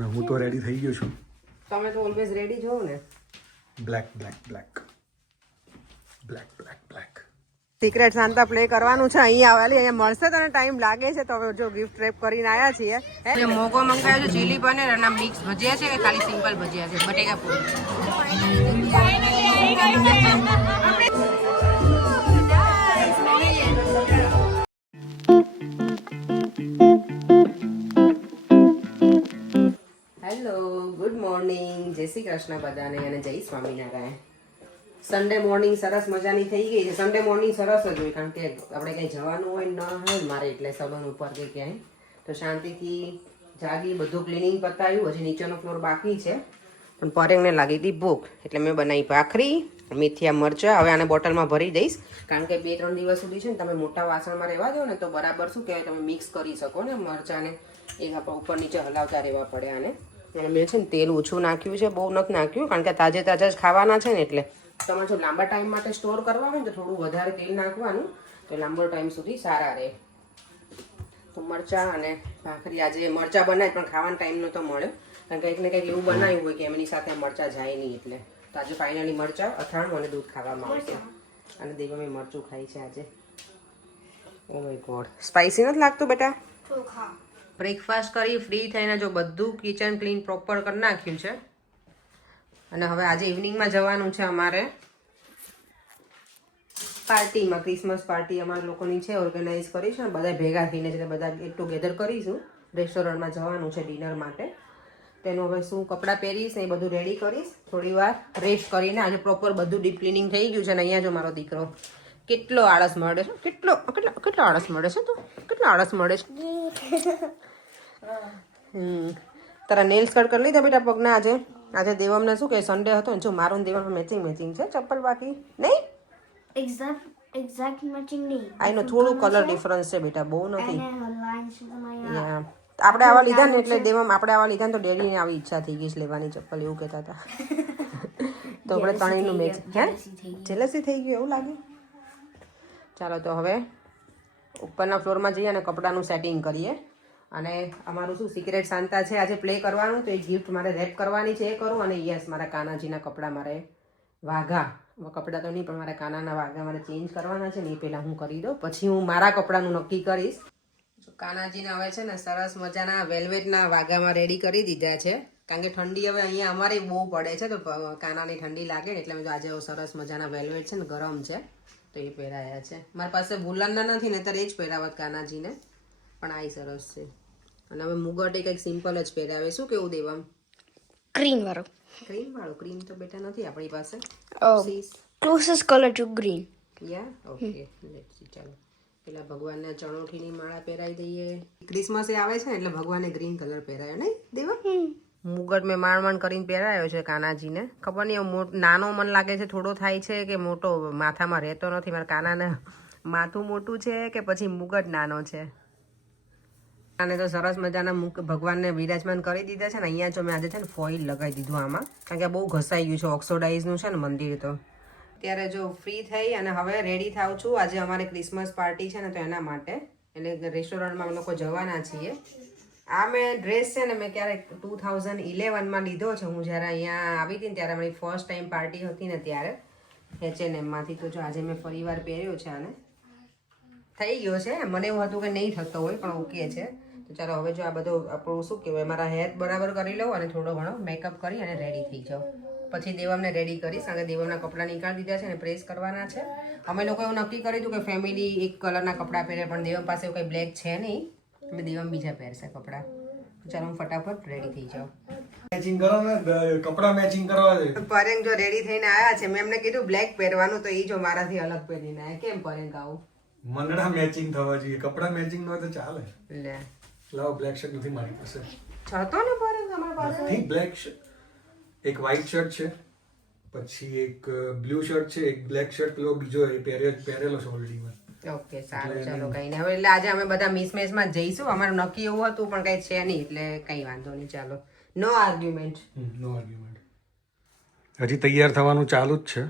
અને હું તો રેડી થઈ ગયો છું. તમે તો ઓલવેઝ રેડી જ હોવ ને. Black black black black black black. Secret Santa play કરવાનું છે. અહીંયા આવેલી અહીંયા મળશે તને ટાઈમ લાગે છે તો હવે જો ગિફ્ટ રેપ કરીને આવ્યા છીએ. મોગો મંગાવ્યો છે ચીલી પનીર અને મિક્સ ભજીયા છે કે ખાલી સિમ્પલ ભજીયા છે બટેકા પૂરી. હેલો ગુડ મોર્નિંગ, જય શ્રી કૃષ્ણ બધાને અને જય સ્વામિનારાયણ. સન્ડે મોર્નિંગ સરસ મજાની થઈ ગઈ છે. સન્ડે મોર્નિંગ સરસ જ હોય કારણ કે આપણે કંઈ જવાનું હોય ન હોય મારે એટલે સલૂન ઉપર કે ક્યાંય તો શાંતિથી જાગી બધું ક્લિનિંગ પતાવ્યું. હજી નીચેનો ફ્લોર બાકી છે પણ પરેંગને લાગી હતી ભૂખ એટલે મેં બનાવી ભાખરી, મેથીયા મરચાં. હવે આને બોટલમાં ભરી દઈશ કારણ કે 2-3 દિવસ સુધી છે ને તમે મોટા વાસણમાં રહેવા દો ને તો બરાબર શું કહેવાય તમે મિક્સ કરી શકો ને મરચાંને. એ આપણે ઉપર નીચે હલાવતા રહેવા પડે આને. અને મેં છે ને તેલ ઓછું નાખ્યું છે, બહુ નથી નાખ્યું કારણ કે તાજે તાજા જ ખાવાના છે ને એટલે. તમારે જો લાંબા ટાઈમ માટે સ્ટોર કરવા હોય ને તો થોડું વધારે તેલ નાખવાનું તો લાંબો ટાઈમ સુધી સારા રહે. તો મરચાં અને ભાખરી આજે મરચાં બનાય પણ ખાવાનો ટાઈમ નહોતો મળ્યો કારણ કે કંઈક ને કંઈક એવું બનાવ્યું હોય કે એમની સાથે મરચાં જાય નહીં એટલે. તો આજે ફાઇનલી મરચાં, અથાણું અને દૂધ ખાવામાં આવશે. અને દેવમે મરચું ખાય છે આજે. ઓ માય ગોડ, સ્પાઇસી નથી લાગતું બેટા? બ્રેકફાસ્ટ કરી ફ્રી થઈને જો બધું કિચન ક્લીન પ્રોપર કરી નાખ્યું છે. અને હવે આજે ઇવનિંગમાં જવાનું છે અમારે પાર્ટીમાં. ક્રિસમસ પાર્ટી અમારા લોકોની છે, ઓર્ગેનાઇઝ કરી છે. બધા ભેગા થઈને છે બધા ગેટ ટુગેધર કરીશું. રેસ્ટોરન્ટમાં જવાનું છે ડિનર માટે. તેનું હવે શું કપડાં પહેરીશ એ બધું રેડી કરીશ. થોડી વાર રેસ્ટ કરીને આજે પ્રોપર બધું ડીપ ક્લિનિંગ થઈ ગયું છે. અને અહીંયા જો મારો દીકરો કેટલો આળસ મળે છે, કેટલો આળસ મળે છે. તું કેટલો આળસ મળે છે. તારા નેલ્સ કટ કરી લીધા બેટા પગના આજે? આજે દેવમને શું કે સન્ડે હતો ને જો મારો ને દેવમ મેચિંગ છે ચપ્પલ બાકી નહીં. એક્ઝેક્ટ મેચિંગ નહીં. આનો થોડું કલર ડિફરન્સ છે બેટા, બહુ નથી. આપણે આવા લીધા ને એટલે દેવમ આપણે આવા લીધા ને તો ડેડીને આવી ઈચ્છા થઈ ગઈ લેવાની ચપ્પલ, એવું કહેતા હતા. તો આપણે ત્રણેયનું મેચ જેલસી થઈ ગયું એવું લાગે. ચાલો તો હવે ઉપરના ફ્લોરમાં જઈએ અને કપડાનું સેટિંગ કરીએ. અને અમારું શું સિક્રેટ સાન્તા છે આજે પ્લે કરવાનું તો એ ગિફ્ટ મારે રેપ કરવાની છે એ કરું. અને યસ મારા કાનાજીના કપડાં મારે વાઘા કપડાં તો નહીં પણ મારા કાનાના વાઘા મારે ચેન્જ કરવાના છે ને એ પહેલાં હું કરી દઉં પછી હું મારા કપડાનું નક્કી કરીશ. કાનાજીને હવે છે ને સરસ મજાના વેલ્વેટના વાઘામાં રેડી કરી દીધા છે કારણ કે ઠંડી હવે અહીંયા અમારે બહુ પડે છે તો કાનાની ઠંડી લાગે ને એટલે આજે સરસ મજાના વેલ્વેટ છે ને ગરમ છે તો એ પહેરાયા છે. મારી પાસે વુલનના નથી ને ત્યારે એ જ પહેરાવત કાનાજીને પણ આ સરસ છે. અને હવે મુગટ કંઈક સિમ્પલ જ પહેરાવે. શું કેવું દેવામ? Green વાળો. ક્રીમ તો બેટા નથી આપણી પાસે. Closest color to green. Yeah okay let's see. ચાલો પેલા ભગવાનને ચણોઠીની માળા પહેરાવી દઈએ. ક્રિસમસ આવે છે ને એટલે ભગવાને ગ્રીન કલર પહેરાયો નહીં દેવા? મુગટ મેં માંડ કરીને પહેરાયો છે કાનાજીને. ખબર નહીં નાનો મન લાગે છે થોડો થાય છે કે મોટો માથામાં રહેતો નથી. મારા કાનાને માથું મોટું છે કે પછી મુગટ નાનો છે. અને તો સરસ મજાના ભગવાનને બિરાજમાન કરી દીધા છે ને અહીંયા જો મેં આજે છે ને ફોઇલ લગાવી દીધું આમાં કારણ કે બહુ ઘસાઈ ગયું છે. ઓક્સોડાઇઝનું છે ને મંદિર તો. ત્યારે જો ફ્રી થઈ અને હવે રેડી થાઉં છું. આજે અમારે ક્રિસમસ પાર્ટી છે ને તો એના માટે એટલે રેસ્ટોરન્ટમાં અમે લોકો જવાના છીએ. આ મેં ડ્રેસ છે ને મેં ક્યારેક 2011માં લીધો છે. હું જ્યારે અહીંયા આવી હતી ને ત્યારે મારી ફર્સ્ટ ટાઈમ પાર્ટી હતી ને ત્યારે H&Mમાંથી. તો જો આજે મેં ફરી વાર પહેર્યો છે આને. થઈ ગયો છે. મને એવું હતું કે નહીં થતો હોય પણ ઓકે છે. તો ચાલો હવે જો આ બધું આપણું શું કહેવાય મારા હેર બરાબર કરી લઉં અને થોડો ઘણો મેકઅપ કરી અને રેડી થઈ જાઉં. પછી દેવમને રેડી કરીશ કારણ કે દેવમના કપડાં નીકાળી દીધા છે ને પ્રેસ કરવાના છે. અમે લોકો એવું નક્કી કર્યું હતું કે ફેમિલી એક કલરના કપડાં પહેરે પણ દેવમ પાસે એવું કંઈ બ્લેક છે નહીં એટલે દેવમ બીજા પહેરશે કપડાં. ચાલો હું ફટાફટ રેડી થઈ જાઉં. મેચિંગ કરો ને કપડા મેચિંગ કરવા દે. પરેંગ જો રેડી થઈને આવ્યા છે. મેં એમને કીધું બ્લેક પહેરવાનું તો એ જો મારાથી અલગ પહેરીને આવ્યા. કેમ પરેંગ આવું? મંડળા મેચિંગ થવા જોઈએ. કપડા મેચિંગ ન હોય તો ચાલે. લે લાવ બ્લેક શર્ટ નથી મારી પાસે. છતો ને પરેંગ અમારી પાસે. ઠીક બ્લેક શર્ટ, એક વ્હાઈટ શર્ટ છે, પછી એક બ્લુ શર્ટ છે, એક બ્લેક શર્ટ પેલો બીજો પહેરેલો છે ઓલરેડી માં. ઓકે સારું ચાલો કઈ નહીં. હવે એટલે આજે અમે બધા મિસમેચમાં જઈશું. અમારું નક્કી એવું હતું પણ કઈ છે નહીં એટલે કઈ વાંધો નહીં. ચાલો નો આર્ગ્યુમેન્ટ. નો આર્ગ્યુમેન્ટ. હજી તૈયાર થવાનું ચાલુ જ છે.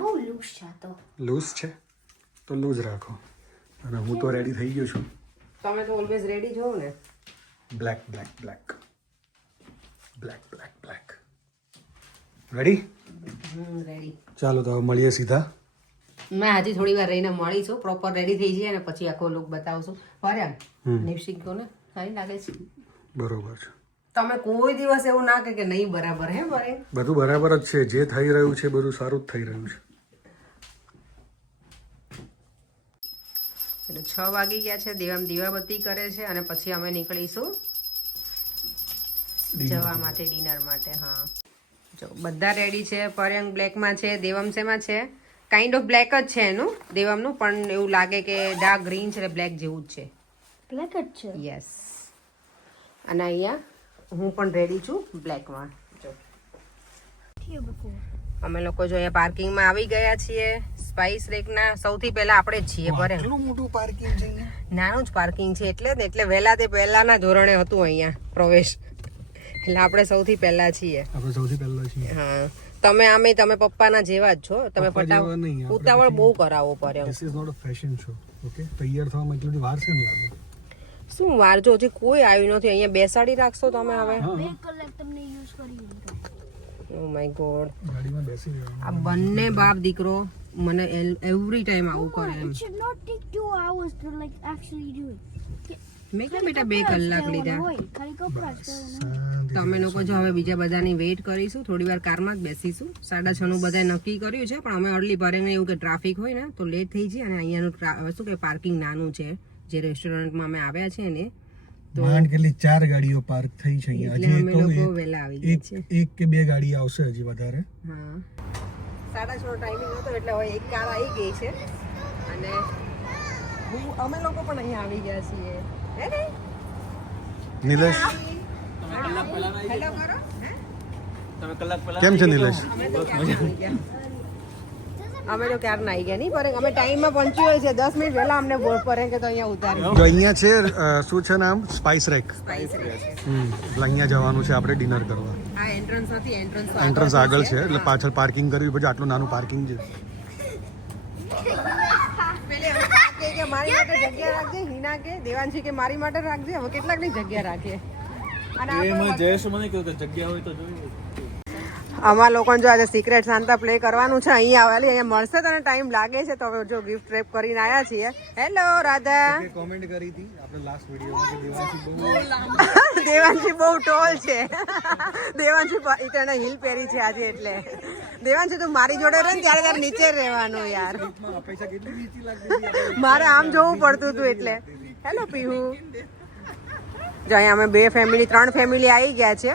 બહુ લૂઝ છે તો. લૂઝ છે તો લૂઝ રાખો. અને હું તો રેડી થઈ ગયો છું. તમે તો ઓલવેઝ રેડી જ હોવ ને. Black black black black black black. Ready? Ready. ચાલો તો હવે મળીએ સીધા. મેં હજી થોડી વાર રહીને મળીશું, પ્રોપર રેડી થઈ જઈએ અને પછી આખો લુક બતાવશું. ફર્યા લિપસ્ટિક તો ને સારી લાગે છે. બરોબર છે. તમે કોઈ દિવસ એવું ના કે નહીં બરાબર હે બરે બધું બરાબર જ છે. જે થઈ રહ્યું છે બધું સારું જ થઈ રહ્યું છે. એટલે 6 વાગી ગયા છે. દેવામ દીવાબત્તી કરે છે અને પછી અમે નીકળીશું જવા માટે ડિનર માટે. હા જો બધા રેડી છે. પર્યંક બ્લેકમાં છે, દેવમ શેમાં છે? કાઇન્ડ ઓફ બ્લેક જ છે એનું, દેવમનું, પણ એવું લાગે કે ડાર્ક ગ્રીન છે, બ્લેક જેવું જ છે. બ્લેક જ છે. યસ. અને અહીંયા હું પણ રેડી છું બ્લેકમાં. જો અમે લોકો જો અહીંયા પાર્કિંગમાં આવી ગયા છીએ. સ્પાઇસ રેકના સૌથી પહેલા આપણે જ છીએ. પર કેટલું મોટું પાર્કિંગ છે અહીંયા. નાનું જ પાર્કિંગ છે એટલે જ ને, એટલે વહેલા તે પહેલાના ધોરણે હતું અહીંયા પ્રવેશ, એટલે આપણે સૌથી પહેલા છીએ. આપણે સૌથી પહેલા છીએ. હા તમે પપ્પાના જેવા જ છો. તમે જેવા નહીં, આપણે ઉતાવળ બહુ કરાવો પડે. This is not a fashion show. Okay, તૈયાર થવામાં એટલી બધી વાર છે ને લાગે. શું વાર? જો હજી કોઈ આવ્યું નથી. અહીંયા બેસાડી રાખશો તમે હવે? 2 કલાક તમને યુઝ કરી. Oh my God. ગાડીમાં બેસી રહેવાનું. આ બંને બાપ દીકરો મને એવરી ટાઈમ આવું કરે એમ. It should not take 2 hours to like actually do it. મેં કેમ બેટા 2 કલાક લીધા? ખાલી કપડા જ તમે લોકો જો હવે બીજા બધાની વેઇટ કરીશું, થોડી વાર કારમાં જ બેસીશું. 6:30 નું બધાએ નક્કી કર્યું છે, પણ અમે અર્લી ભરેને એવું કે ટ્રાફિક હોય ને તો લેટ થઈ જાય. અને અહીંયાનું શું કે પાર્કિંગ નાનું છે, જે રેસ્ટોરન્ટમાં અમે આવ્યા છે ને, તો માંડ કેટલી 4 ગાડીઓ પાર્ક થઈ છે અહીંયા. એટલે અમે લોકો હજી વહેલા આવી ગયા છે. એક કે 2 ગાડી આવશે હજી વધારે. હા 6:30 નો ટાઈમિંગ હતો એટલે હવે એક કાર આવી ગઈ છે અને અમે લોકો પણ અહીંયા આવી ગયા છીએ. હે ને નિલેશ હેલો કરો. હે કેમ છે નિલેશ? અમે તો ક્યારના આવી ગયા નહીં, પણ અમે ટાઈમમાં પહોંચ્યું હોય છે. 10 મિનિટ પહેલા અમને બોર્ડ પર કે તો અહીંયા ઉતારી. જો અહીંયા છે શું છે નામ? Spice rack. એટલે અહીંયા જવાનું છે આપણે ડિનર કરવા. આ એન્ટ્રન્સ નથી, એન્ટ્રન્સ આગળ છે એટલે પાછળ પાર્કિંગ કરવી પછી આટલું નાનું પાર્કિંગ છે. પેલે કે મારી માટે જગ્યા રાખજે, હિના કે દેવાંશી કે મારી માટે રાખજે. હવે કેટલાકની જગ્યા રાખીએ? અને એમાં જયેશ મને કહ્યું કે જગ્યા હોય તો જોઈએ. અમારા લોકોને જો આજે સિક્રેટ સાન્તા પ્લે કરવાનું છે. અહીંયા આવેલી, અહીંયા મળશે તને ટાઈમ લાગે છે તો જો ગિફ્ટ રેપ કરીને આવ્યા છીએ. હેલો રાધા. કોમેન્ટ કરી હતી આપણે લાસ્ટ વિડિયોમાં કે દેવાંશી બહુ ટોલ છે. દેવાંશી તેને હિલ પહેરી છે આજે, એટલે દેવાંશી તું મારી જોડે રહે ને ત્યારે તારે નીચે રહેવાનું યાર. પૈસા કેટલી નીચી લાગતી. મારે આમ જોવું પડતું હતું એટલે. હેલો પીહુ. જો અહીંયા અમે 3 ફેમિલી આવી ગયા છે.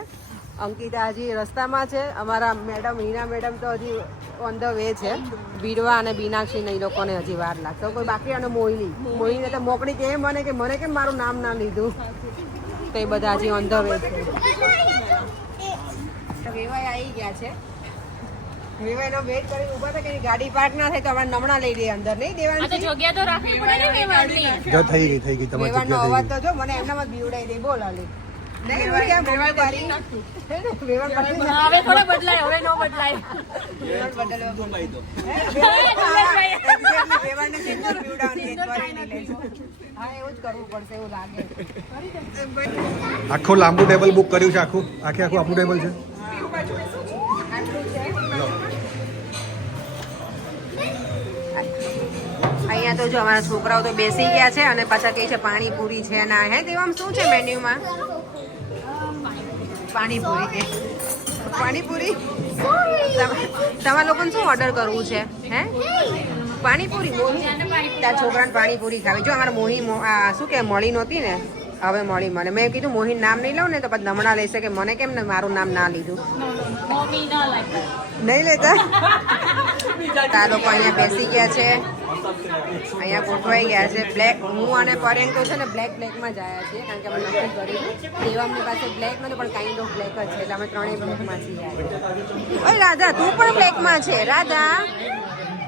અંકિતા હજી રસ્તામાં છે. અમારા મેડમ હિના મેડમ તો હજી ઓન ધ વે છે. બીડવા અને બીનાક્ષી ને એ લોકોને હજી વાર લાગશે. કોઈ બાકી અને મોહિની તો મોકળી કે મને કેમ મારું નામ ના લીધું, તો એ બધા હજી ઓન ધ વે છે. તો વેવાઈ આવી ગયા છે. વેવાઈનો વેઇટ કરી ઊભા હતા કે ગાડી પાર્ક ના થાય તો અમારે નમણા લઈ દઈએ અંદર. નહીં દેવાની જગ્યા તો રાખવી પડે ને વેવાણની. જો થઈ ગઈ તમારી વેવાનો જગ્યા અવાજ તો જો મને એમનામાં જ બીવડાઈ દે. બોલ અલી. નહીં વેવાણ બારી. વેવાણ બદલી નાખી. હવે થોડો બદલાય, હવે નો બદલાય. વેવાણ બદલવા દુબઈ તો વેવાણને સિંદૂર પીવડાવવાની એક વાર નહીં લેજો. હા એવું જ કરવું પડશે એવું લાગે. આખું લાંબુ ટેબલ બુક કર્યું છે. આખું આપણું ટેબલ છે. અહીંયા તો જો અમારા છોકરાઓ તો બેસી ગયા છે અને પાછા કહે છે પાણીપુરી છે ના. હે દેવામાં શું છે મેન્યુમાં? પાણીપુરી કે પાણીપુરી. તમારા લોકોને શું ઓર્ડર કરવું છે? હે પાણીપુરી. તારા છોકરાને પાણીપુરી ખાવી. જો અમારા મોહી શું કે મળી નહોતી ને, હવે મળી મને. મેં કીધું મોહીન નામ નહીં લઉં ને તો પછી નમણા લેશે કે મને કેમ ને મારું નામ ના લીધું. નહીં લેતા. આ લોકો અહીંયા બેસી ગયા છે, અહીંયા ગોઠવાઈ ગયા છે. બ્લેક હું અને પરેન તો છે ને બ્લેકમાં જ આવ્યા છીએ, કારણ કે અમે નક્કી કર્યું. દેવામની પાસે બ્લેક નથી પણ કાઇન્ડ ઓફ બ્લેક જ છે, એટલે અમે ત્રણેય બ્લેકમાં છીએ. ઓય રાધા તું પણ બ્લેકમાં છે. રાધા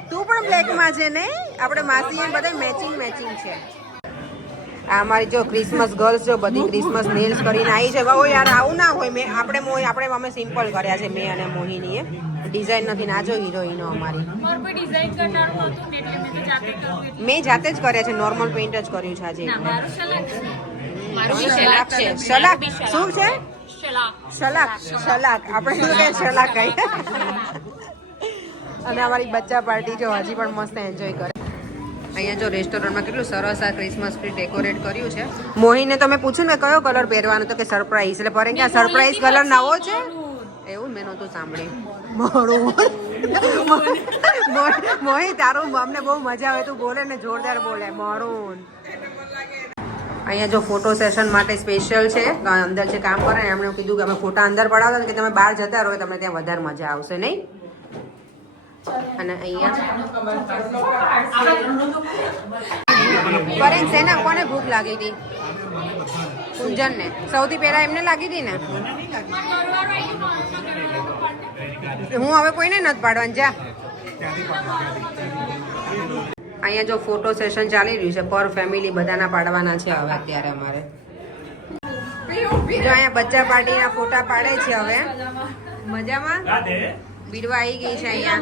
તું પણ બ્લેકમાં છે ને? આપણે માસી બધા મેચિંગ છે. આ અમારી જો ક્રિસમસ ગર્લ્સ જો બધી ક્રિસમસ નેલ્સ કરીને આવી છે. ઓ યાર આવું ના હોય. આપણે અમે સિમ્પલ કર્યા છે મેં અને મોહિનીએ. ડિઝાઇન નથી ના જો હિરોઈનો અમારી. મારું કોઈ ડિઝાઇન કરનારું હતું ને એટલે મેં તો જાતે કર્યું. મેં જાતે જ કર્યા છે. નોર્મલ પેઇન્ટ જ કર્યું છે આજે. ના મારું શલાક છે. શલાક છે. શલાક શું છે? શલાક આપણે શું કે શલાક કહીએ. અને અમારી બચ્ચા પાર્ટી જો હજી પણ મસ્ત એન્જોય કરે. અહીંયા જો રેસ્ટોરન્ટમાં કેટલું સરસ આ ક્રિસમસ ટ્રી ડેકોરેટ કર્યું છે. મોહીને તમે પૂછ્યું ને કયો કલર પહેરવાનો તો કે સરપ્રાઈઝ. એટલે પર કે સરપ્રાઈઝ કલર નવો છે એવું મેં નહોતું સાંભળ્યું. મોહી તારું અમને બહુ મજા આવે તું બોલે ને જોરદાર બોલે મરૂન. અહીંયા જો ફોટો સેશન માટે સ્પેશિયલ છે અંદર જે કામ કરે ને એમણે કીધું કે અમે ફોટા અંદર પડાવતા કે તમે બહાર જતા રહો તમને ત્યાં વધારે મજા આવશે નહીં. અને અહીંયા સેના કોને ભૂખ લાગી હતી? કુંજન ને સૌથી પહેલા એમને લાગી હતી ને. હું હવે કોઈને નથી પાડવાની જા. અહીંયા જો ફોટો સેશન ચાલી રહ્યું છે પર ફેમિલી બધાના પાડવાના છે હવે અત્યારે અમારે. જો અહીંયા બચ્ચા પાર્ટીના ફોટા પાડે છે હવે. મજામાં બીડવા આવી ગઈ છે અહીંયા.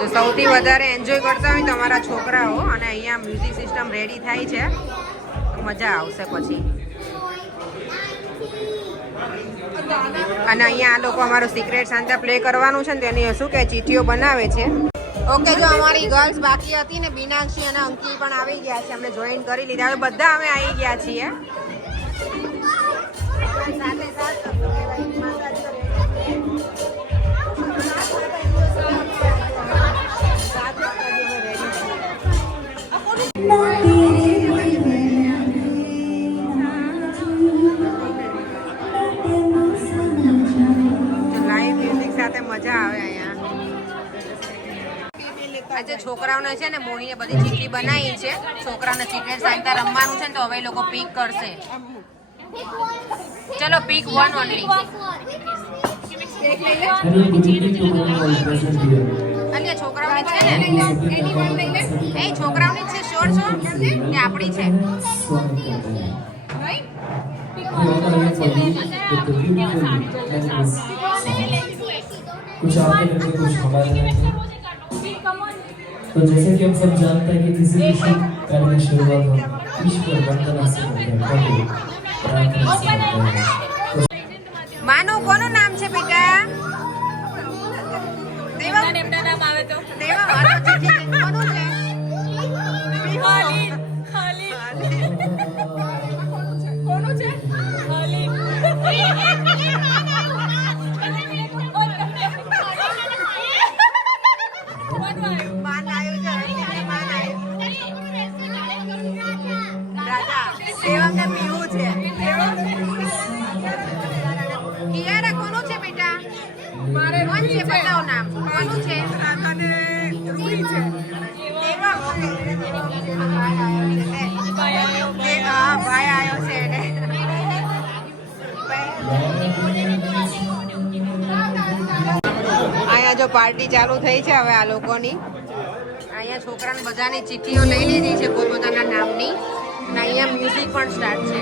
જો સૌથી વધારે એન્જોય કરતા હોય તો અમારા છોકરાઓ. અને અહીંયા મ્યુઝિક સિસ્ટમ રેડી થાય છે મજા આવશે પછી. અને અહીંયા આ લોકો અમારું સિક્રેટ સાન્તા પ્લે કરવાનું છે ને તેની શું કે ચીઠીઓ બનાવે છે. ઓકે જો અમારી ગર્લ્સ બાકી હતી ને બીનાક્ષી અને અંકિલ પણ આવી ગયા છે. અમને જોઈન કરી લીધા. હવે બધા અમે આવી ગયા છીએ. મજા આવે અહીંયા. આજે છોકરાઓને છે ને મોહીએ બધી ચીઠી બનાવી છે. છોકરાઓને સિક્રેટ સાન્તા રમવાનું છે ને તો હવે એ લોકો પીક કરશે. ચલો પીક વન ઓનલી. અલ્યા છોકરાઓની છે ને એ છોકરાઓની છે શ્યોર છો કે આપણી છે? कुछ आपके करके कुछ हमारे करके तो जैसे कि हम सब जानते हैं कि किसी भी शुभ कार्य की शुरुआत हम ईश्वर वंदना से करते हैं, प्रार्थना से करते हैं. માનું કોનું નામ છે બેટા? દેવા એમના નામ આવે તો દેવા કોનું છે? ખાલિદ ખાલિદ કોનું છે? ખાલિદ માન આવ્યું છે. માન આવ્યું. રાજા દેવાને પીવું છે. કિયારા કોનું છે બેટા? મારે કોણ છે? બતાવો નામ. કોનું છે? અને રૂહી છે. દેવા ભાઈ આવ્યો છે એને. અહીંયા જો પાર્ટી ચાલુ થઈ છે હવે આ લોકોની. અહીંયા છોકરાને બધાની ચિઠ્ઠીઓ લઈ લીધી છે પોતપોતાના નામની. અને અહીંયા મ્યુઝિક પણ સ્ટાર્ટ છે.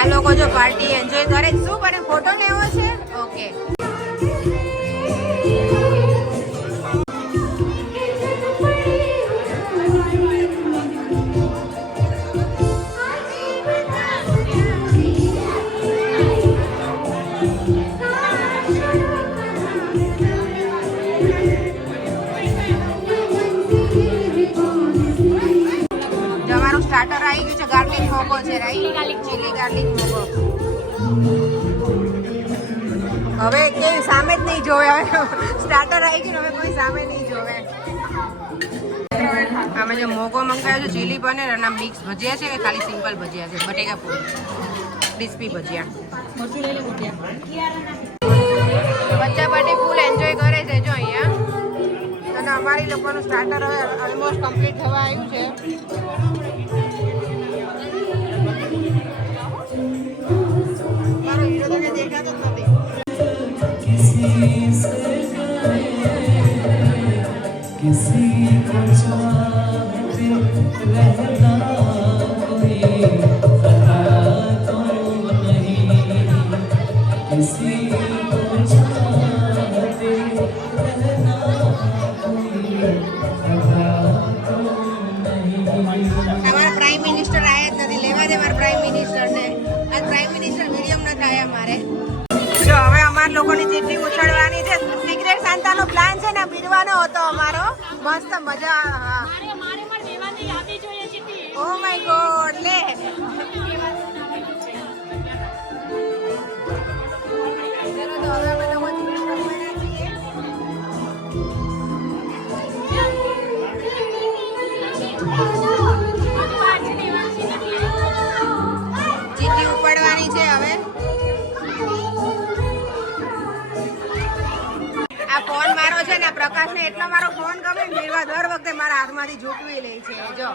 આ લોકો જો પાર્ટી એન્જોય કરે શું કરે? ફોટો લેવો છે? ઓકે. જવાનું સ્ટાર્ટર આવી ગયું છે. ગાર્લિક મોગો છે રાઈટ? Chilli garlic મોગો. હવે કોઈ સામે જ નહીં જોવે. હવે સ્ટાર્ટર આવી ગયું ને હવે કોઈ સામે નહીં જોવે. અમે જે મોગો મંગાવ્યો છે ચીલી પનીર અને મિક્સ ભજીયા છે કે ખાલી સિમ્પલ ભજીયા છે? બટેકા પૂરી ક્રિસ્પી ભજીયા. બચ્ચા પાર્ટી ફૂલ એન્જોય કરે છે જો અહીંયા. અને અમારી લોકોનું સ્ટાર્ટર હવે ઓલમોસ્ટ કમ્પ્લીટ થવા આવ્યું છે. મારો હીરો તો કંઈ દેખાતો જ નથી. किसी को चाहते रहना कोई खता तो नहीं किसी को चाहते रहना कोई खता तो नहीं અમારા પ્રાઇમ મિનિસ્ટર આયા જ નથી. લેવા દે મારા પ્રાઇમ મિનિસ્ટરને. આજ પ્રાઇમ મિનિસ્ટર વિડીયો ન થાય અમારે. જો હવે અમારા લોકોની ચીઠી ઉછળવાની છે. સિક્રેટ સાન્તાનો પ્લાન છે ને પીરવાનો હતો અમારો. મસ્ત મજા. હા ઓ માય ગોડ લે. ચલો તો હવે અમે લોકો ચીઠી ઉછળવાના છીએ. ચીઠી ઉપાડવાની છે હવે. આ ફોન મારો છે ને પ્રકાશ ને એટલો મારો ફોન ગમે ને મેળવા દર વખતે મારા હાથમાંથી ઝૂકવી લે છે. જો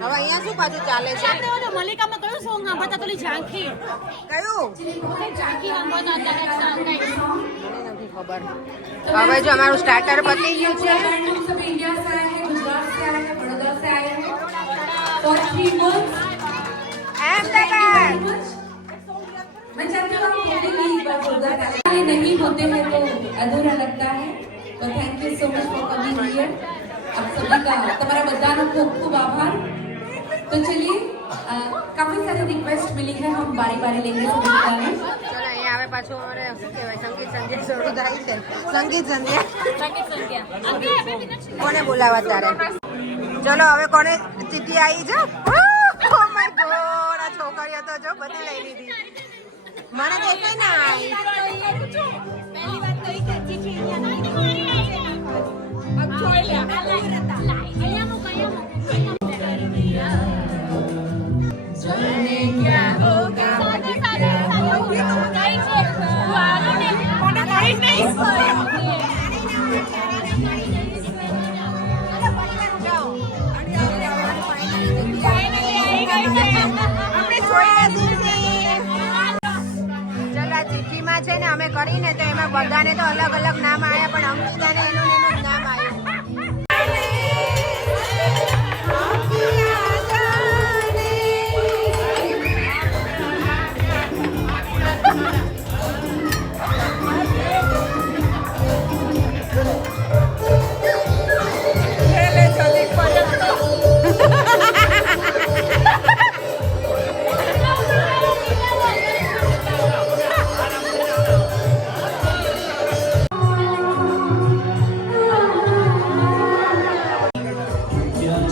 હવે અહીંયા શું પાછું ચાલે છે? મલિકામાં કયું સોંગ સાંભળતા તો ઝાંખી કયું? ઝાંખી સાંભળતા મને નથી ખબર. હવે જો અમારું સ્ટાર્ટર પતી ગયું છે. सब इंडिया से आए हैं, गुजरात से आए हैं, बड़ौदा से आए हैं फॉर 3 months. અહેમદાબાદ. मैं चाहती हूँ आप बोले भी इस बार गुजरात आए नहीं होते हैं तो अधूरा लगता है. तो thank you so much for coming here. आप सभी का तुम्हारा बधानो खूब खूब आभार. तो चलिए काफी सारी रिक्वेस्ट मिली है, हम बारी बारी लेंगे सभी गाने. ચલો અહીંયા હવે પાછું અમારે શું કહેવાય સંગીત સંધ્યા શરૂ થાય છે. સંગીત સંધ્યા કોને બોલાવા તારે? ચલો હવે કોને ચીઠી આવી છે? ઓ માય ગોડ આ છોકરીઓ તો જો બધી લઈ લીધી. મને દેખાય ના આવી. પહેલી વાત તો એ કે ચીઠી અહીંયા અબ જોઈ લે અહીંયા મો जाने क्या होगा ચિઠ્ઠીમાં છે ને અમે કરીને તો એમાં બધાને તો અલગ અલગ નામ આવ્યા પણ અંકિતાને એનું ને એનું જ નામ આવ્યું.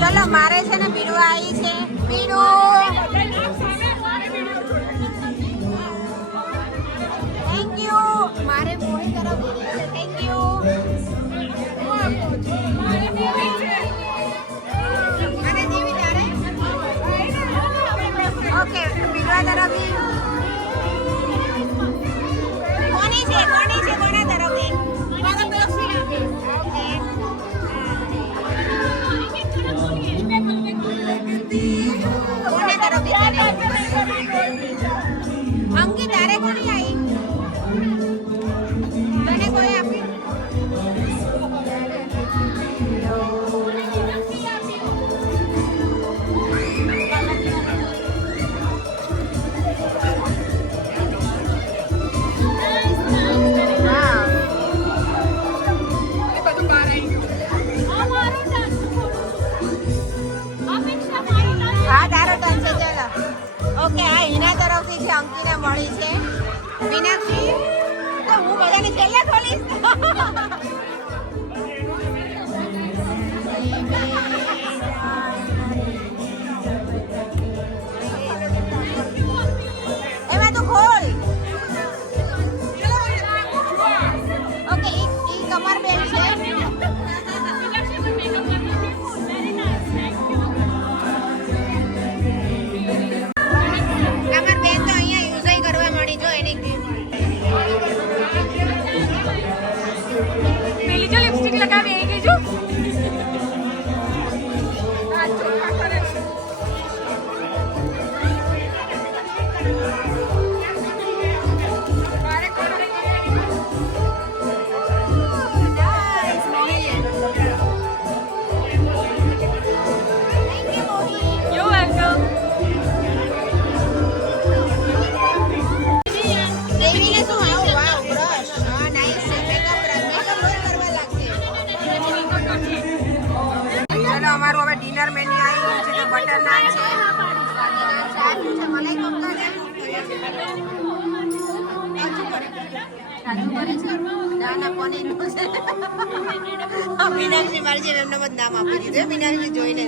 ચલો મારે છે ને પીડું આવી છે. પીડું થેન્ક યુ. મારે મોહી તરફ થેન્ક યુ. અને દેવી તારે ઓકે પીડવા તરફથી કોની છે કોના તરફથી? મારા તરફથી ઓકે. કોને તરફથી અંકિત તારે કોની આવી? તને કોઈ આપી? હા તારો ટર્ન છે. ચાલો ઓકે આ હિના તરફથી છે અંકિને મળી છે. મીનાક્ષી તો હું બધાને છેલ્લે ખોલીશ. એમાં તું ખોલ. અમારું હવે ડિનર મેન્યુ આવી ગયું છે. બટર નાન છે, મલાઈ કોફતા છે, નાના પનીરનું છે. મીનાક્ષી મારી જેમ એમને બધું નામ આપી દીધું. મીનાક્ષી જોઈને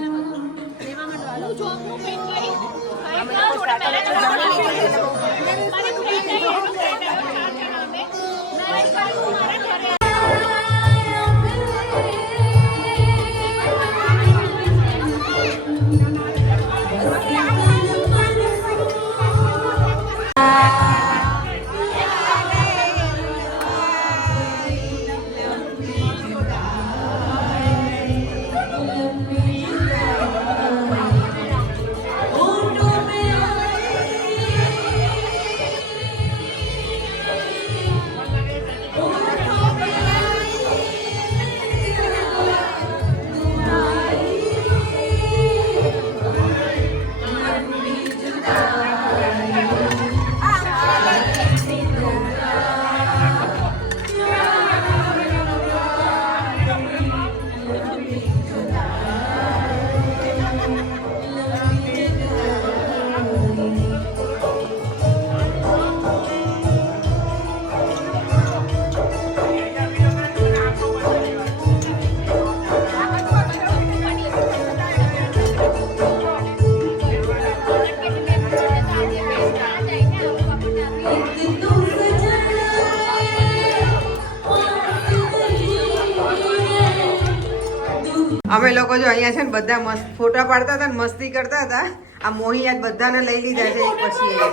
અમે લોકો જો અહીંયા છે ને બધા મસ્ત ફોટા પાડતા હતા ને મસ્તી કરતા હતા. આ મોહી આજ બધાને લઈ લીધા છે એક પછી એક.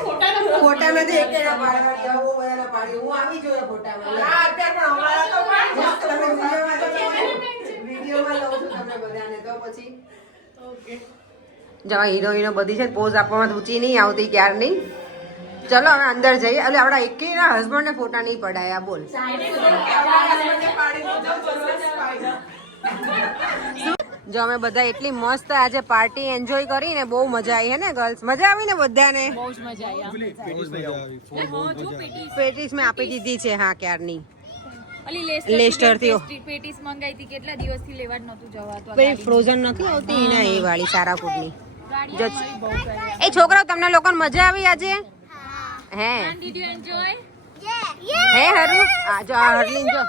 ફોટા નથી એક એના પાડવાની, બહુ બધાને પાડી. હું આવી જોયા ફોટામાં. હા અત્યારે પણ અમારા તો મસ્ત તમે વિડીયોમાં લઉં છું તમને બધાને તો પછી જવા હીરોઈનો બધી છે પોઝ આપવામાં ઊંચી નહીં આવતી ક્યારની. ચલો હવે અંદર જઈએ. એટલે આપણા એકેયના હસબન્ડને ફોટા નહીં પડાયા બોલ. જો અમે બધા એટલી મસ્ત આજે પાર્ટી એન્જોય કરીને બહુ મજા આવી હે ને ગર્લ્સ? મજા આવી ને બધાને? બહુ જ મજા આવી. પેટીસ મેં આપી દીધી છે હા ક્યારની. અલી લેસ્ટર થી પેટીસ મંગાઈ હતી, કેટલા દિવસથી લેવા જ નતું જવાતું. પેલી ફ્રોઝન નથી આવતી ને એ વાળી સારા ફૂડની. એ છોકરાઓ તમને લોકોને મજા આવી આજે? હે Did you enjoy? હે હરુ આ જો આ હરલીન જો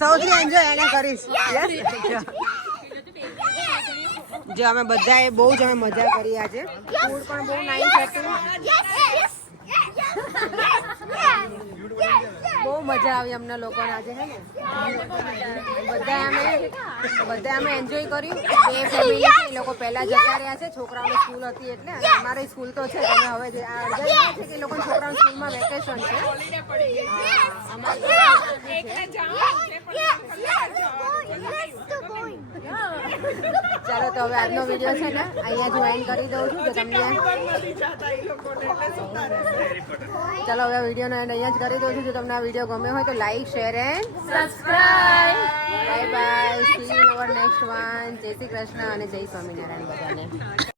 સૌથી એન્જોય એને કરીશ. યસ જો અમે બધાએ બહુ જ અમે મજા કરી આજે. ફૂડ પણ બહુ નાઈસ હતું. બહુ મજા આવી અમને લોકોને આજે હે ને. બધા અમે એન્જોય કર્યું. બે ફેમિલી છે એ લોકો પહેલા જતા રહ્યા છે. છોકરાઓની સ્કૂલ હતી એટલે અને અમારી સ્કૂલ તો છે તમે હવે જે આ અડધા છે કે એ લોકો છોકરાઓની સ્કૂલમાં વેકેશન છે. ચાલો તો હવે આજનો વિડીયો છે ને અહીંયા જ એન્ડ કરી દઉં છું. તો તમને ચાલો હવે વિડીયોનો એન્ડ અહીંયા જ કરી દઉં છું. જો તમને આ વિડીયો ગમ્યો હોય તો like share and subscribe. Bye bye. C you in our next one. જય શ્રી કૃષ્ણ અને જય સ્વામિનારાયણ બધાને.